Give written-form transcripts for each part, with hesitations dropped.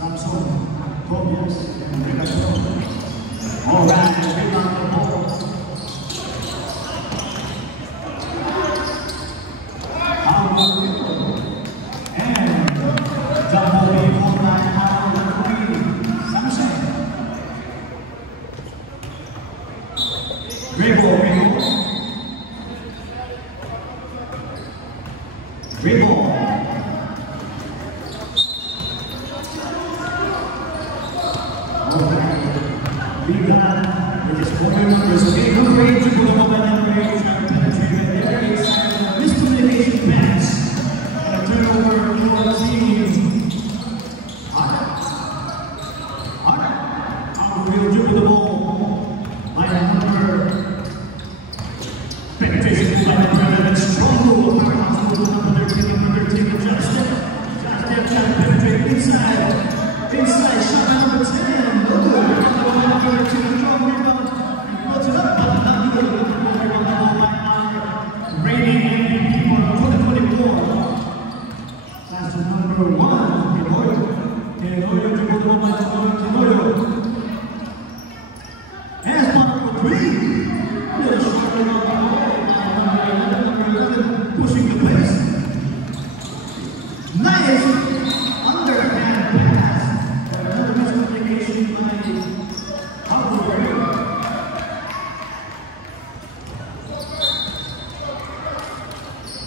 Samson, Tobias, and Megatron. All right, rebound the ball. And double ball by Samson. Dribble. Inside, shot by number 10. No good. Number 2, strong rebound. Puts it up, but not good. Reigning MVP for 2024. That's number 1, Tenorio. Tenorio dribbled the ball by Tenorio. And spot number 3. Little shot around the ball. Number 11, pushing the pace. Nice. Underhand pass. Another miscommunication by Hardware.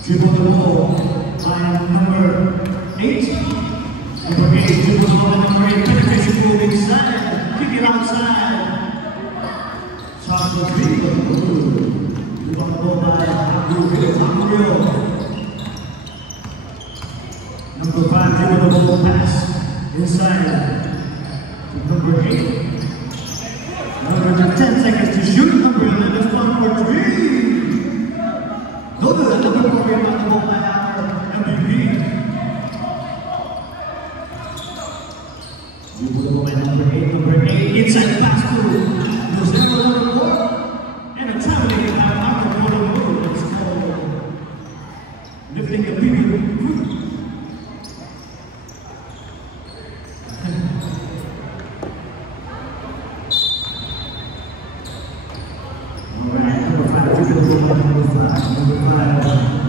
Dribble the ball by number 8. Number 8 dribble the ball by number 8. Penetration move inside. Kick it outside. Shot the dribble. Dribble the ball by Hardware. Number 5 dribble the ball pass. Inside to number 8. Number 10 seconds to shoot. Number 11 spot for 3. No good. Number 4 rebound the ball by our MVP. Dribble the ball by number 8. Number 8 inside the pass to Lucero number 4. And a traveling by Marco Polo. It's called lifting the people.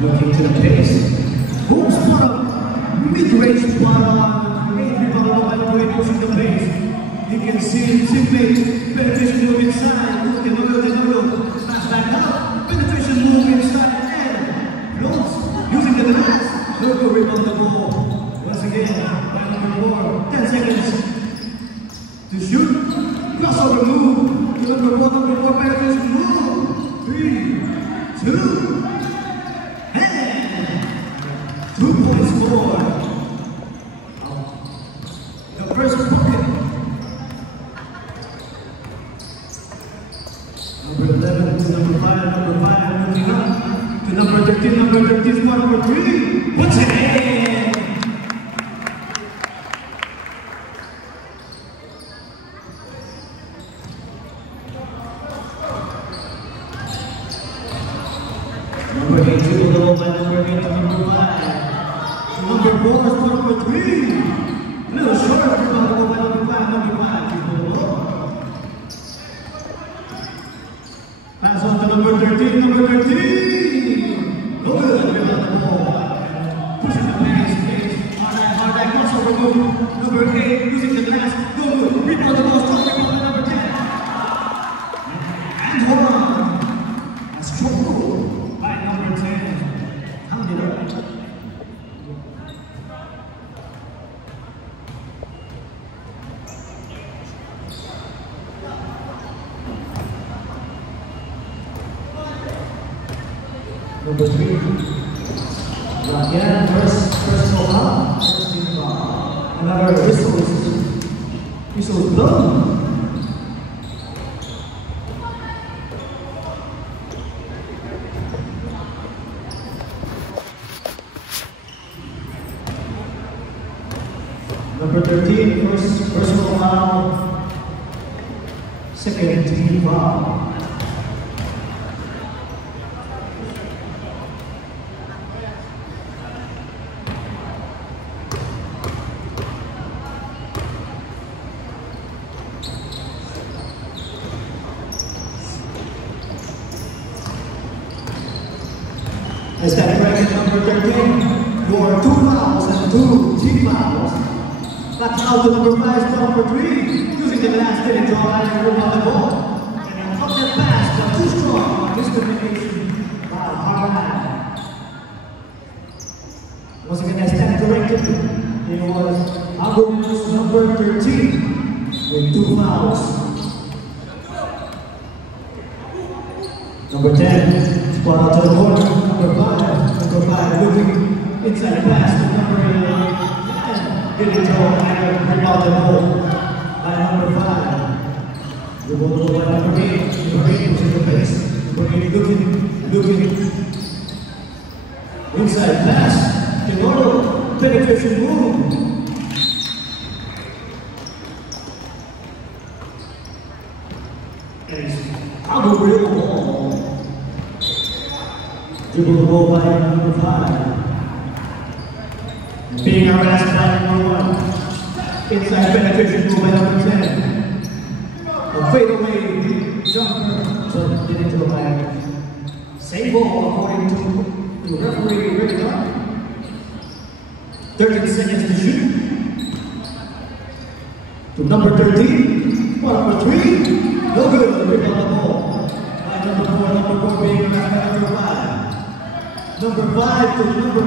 Looking to the pace. Boom spot up. Mid-range spot on. Great rebound by the way pushing the pace. You can see him simply. Penetration move inside. Tenorio. Smash back up. Penetration move inside. And close. Using the glass. Logo rebound the ball. Once again, by number 4. 10 seconds to shoot. Crossover move. To number 4. Penetration move. 3, 2. 2 points more. The first pocket. Number 11 to number 5. Number 5 moving up to number 13. Number 13 spot number 3. Puts it in. Number 8 dribble the ball by number 8 to number 5. Number 4 is number 3. Little short dribble the ball by number 5. Number 5 dribble the ball. Pass on to number 13. Number 13. No good. Dribble the ball. Pushing the pace. Hard eye crossover move. Number 8 using the glass. No good. Rebound the ball. Strong rebound by number 10. And one. A strong goal by number 10. Hung it up. Number 3. Again, personal foul. First team foul. Another whistle is blown. Number 13, first personal foul, second team foul. correction number 13. Your 2 fouls and 2 team fouls. That's out to number 5, number 3. Using the last minute draw line and move on the ball. And up that pass, but too strong. Miscommunication by Harman. Once again, that's that corrected. It was Agum's number 13 with 2 fouls. Number 10, spot out to the corner. Number 5 looking inside pass to number 11. Getting drawn and bring out the ball by number 5. The ball by number 8. Number 8 was in the base. Number 8 looking inside pass. Kenoro, penetration move. Agum real ball. Dribble the ball by number 5. Being harassed by number 1. Inside penetration move by number 10. A fadeaway jumper. So did it to the back. Same ball according to the referee Rick Dunn. 13 seconds to shoot. To number 13. Number 3. No good. Rick on the ball. By number 4 being harassed by number 5. Number 5 to number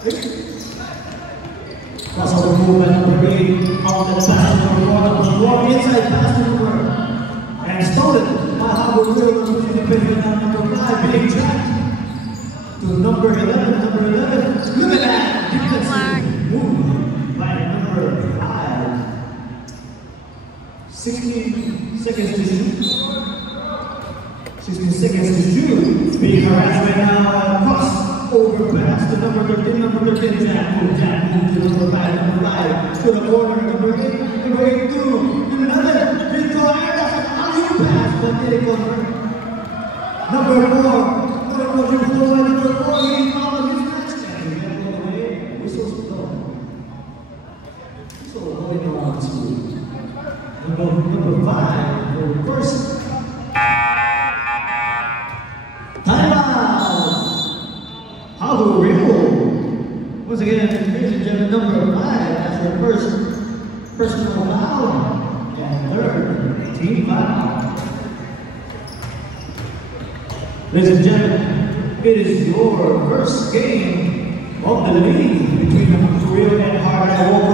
6. Crossover move by number 8. Out the pass to number 1. Inside pass to number. And stolen by Agum Real, pushing the pivot on number 5, being trapped to number 11. Number 11. Look at that. Defensive move by number 5. 16 seconds to shoot. 16 seconds to shoot. Being harassed right now. Cross over pass to number 13. Number 13. Jack move to number 5. Number 5 to the corner. Number 8. Number 8 to another. Big throw. And that's an alley pass. But did it convert. Number 4. Number 4. He followed his match. And he got all the way. Whistles blown. So going around to number 5 for the first. Timeout! Agum Real. Once again, ladies and gentlemen, number 5 as their first personal foul. And third, team foul. Ladies and gentlemen, it is your first game of the league between Agum Real and Harman.